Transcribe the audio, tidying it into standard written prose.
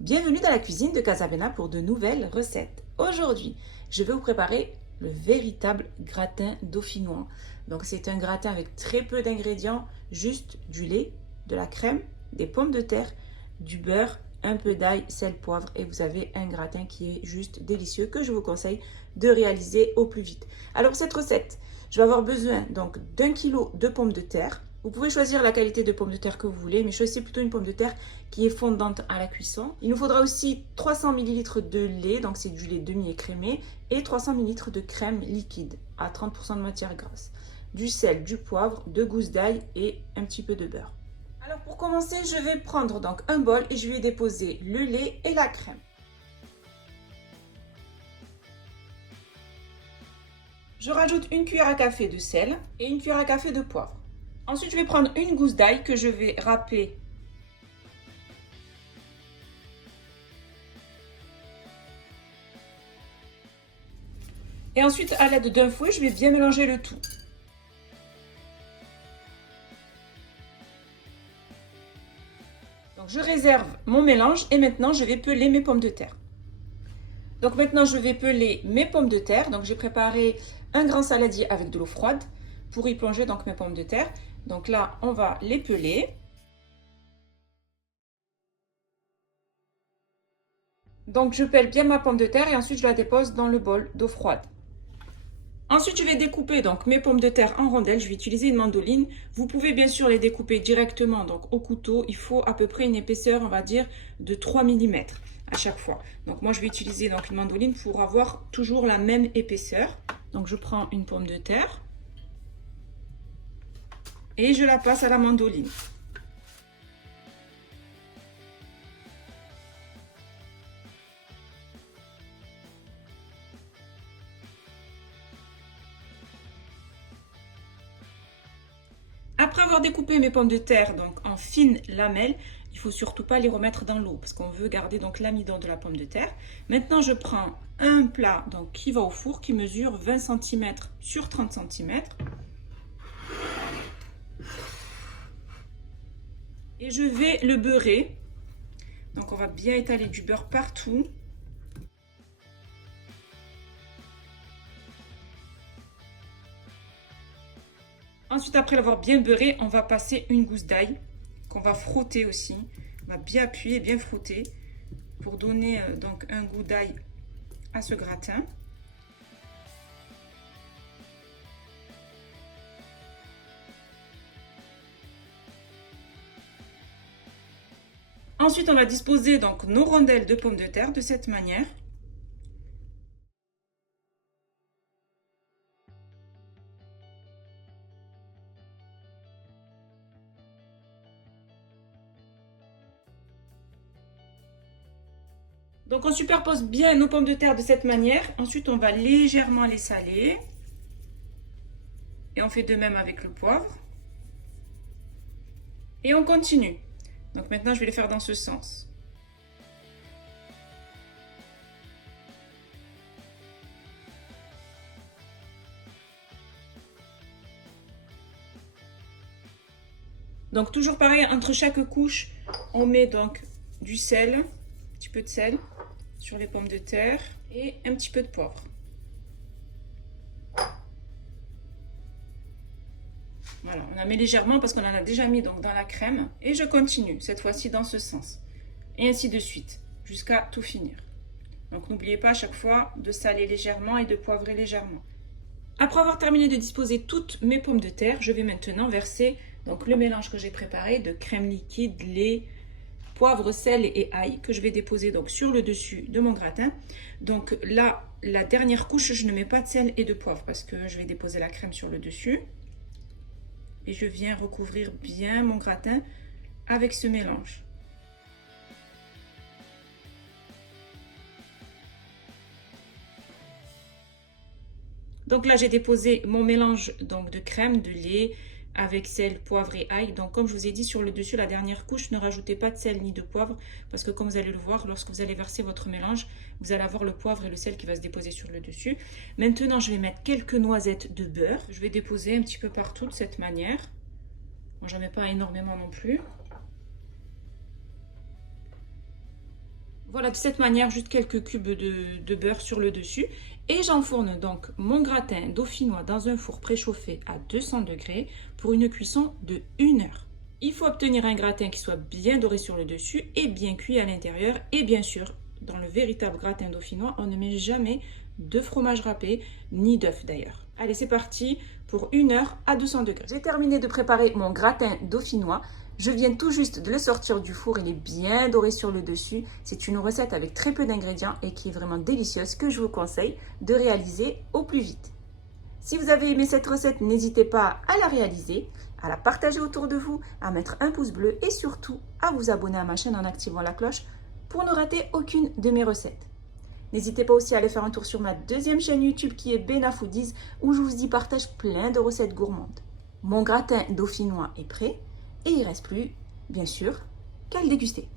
Bienvenue dans la cuisine de Casablanca pour de nouvelles recettes. Aujourd'hui, je vais vous préparer le véritable gratin dauphinois. Donc c'est un gratin avec très peu d'ingrédients, juste du lait, de la crème, des pommes de terre, du beurre, un peu d'ail, sel, poivre et vous avez un gratin qui est juste délicieux que je vous conseille de réaliser au plus vite. Alors cette recette, je vais avoir besoin donc d'1 kg de pommes de terre. Vous pouvez choisir la qualité de pommes de terre que vous voulez, mais choisissez plutôt une pomme de terre qui est fondante à la cuisson. Il nous faudra aussi 300 ml de lait, donc c'est du lait demi-écrémé, et 300 ml de crème liquide à 30% de matière grasse. Du sel, du poivre, 2 gousses d'ail et un petit peu de beurre. Alors pour commencer, je vais prendre donc un bol et je vais y déposer le lait et la crème. Je rajoute une cuillère à café de sel et une cuillère à café de poivre. Ensuite, je vais prendre une gousse d'ail que je vais râper. Et ensuite, à l'aide d'un fouet, je vais bien mélanger le tout. Donc, je réserve mon mélange et maintenant, je vais peler mes pommes de terre. Donc maintenant, je vais peler mes pommes de terre. Donc j'ai préparé un grand saladier avec de l'eau froide pour y plonger donc mes pommes de terre. Donc là, on va les peler. Donc je pèle bien ma pomme de terre et ensuite je la dépose dans le bol d'eau froide. Ensuite, je vais découper donc mes pommes de terre en rondelles. Je vais utiliser une mandoline. Vous pouvez bien sûr les découper directement donc au couteau. Il faut à peu près une épaisseur, on va dire, de 3 mm à chaque fois. Donc moi, je vais utiliser donc une mandoline pour avoir toujours la même épaisseur. Donc je prends une pomme de terre et je la passe à la mandoline. Après avoir découpé mes pommes de terre donc en fines lamelles, il ne faut surtout pas les remettre dans l'eau parce qu'on veut garder donc l'amidon de la pomme de terre. Maintenant, je prends un plat donc, qui va au four qui mesure 20 cm sur 30 cm. Et je vais le beurrer. Donc on va bien étaler du beurre partout. Ensuite, après l'avoir bien beurré, on va passer une gousse d'ail qu'on va frotter aussi. On va bien appuyer, bien frotter pour donner donc un goût d'ail à ce gratin. Ensuite, on va disposer donc nos rondelles de pommes de terre de cette manière. Donc on superpose bien nos pommes de terre de cette manière. Ensuite, on va légèrement les saler. Et on fait de même avec le poivre. Et on continue. Donc maintenant, je vais les faire dans ce sens. Donc toujours pareil, entre chaque couche, on met donc du sel, un petit peu de sel sur les pommes de terre et un petit peu de poivre. Voilà, on en met légèrement parce qu'on en a déjà mis donc dans la crème. Et je continue, cette fois-ci dans ce sens. Et ainsi de suite, jusqu'à tout finir. Donc n'oubliez pas à chaque fois de saler légèrement et de poivrer légèrement. Après avoir terminé de disposer toutes mes pommes de terre, je vais maintenant verser donc, le mélange que j'ai préparé de crème liquide, lait, poivre, sel et ail que je vais déposer donc sur le dessus de mon gratin. Donc là, la dernière couche, je ne mets pas de sel et de poivre parce que je vais déposer la crème sur le dessus. Et je viens recouvrir bien mon gratin avec ce mélange. Donc là, j'ai déposé mon mélange donc, de crème, de lait, avec sel, poivre et ail. Donc comme je vous ai dit sur le dessus, la dernière couche, ne rajoutez pas de sel ni de poivre parce que comme vous allez le voir, lorsque vous allez verser votre mélange, vous allez avoir le poivre et le sel qui va se déposer sur le dessus. Maintenant, je vais mettre quelques noisettes de beurre. Je vais déposer un petit peu partout de cette manière. Moi, j'en mets pas énormément non plus. Voilà, de cette manière, juste quelques cubes de beurre sur le dessus. Et j'enfourne donc mon gratin dauphinois dans un four préchauffé à 200 degrés pour une cuisson de 1 heure. Il faut obtenir un gratin qui soit bien doré sur le dessus et bien cuit à l'intérieur. Et bien sûr, dans le véritable gratin dauphinois, on ne met jamais de fromage râpé, ni d'œuf d'ailleurs. Allez, c'est parti pour 1 heure à 200 degrés. J'ai terminé de préparer mon gratin dauphinois. Je viens tout juste de le sortir du four, il est bien doré sur le dessus. C'est une recette avec très peu d'ingrédients et qui est vraiment délicieuse que je vous conseille de réaliser au plus vite. Si vous avez aimé cette recette, n'hésitez pas à la réaliser, à la partager autour de vous, à mettre un pouce bleu et surtout à vous abonner à ma chaîne en activant la cloche pour ne rater aucune de mes recettes. N'hésitez pas aussi à aller faire un tour sur ma deuxième chaîne YouTube qui est Bena Foodies où je vous y partage plein de recettes gourmandes. Mon gratin dauphinois est prêt et il ne reste plus, bien sûr, qu'à le déguster.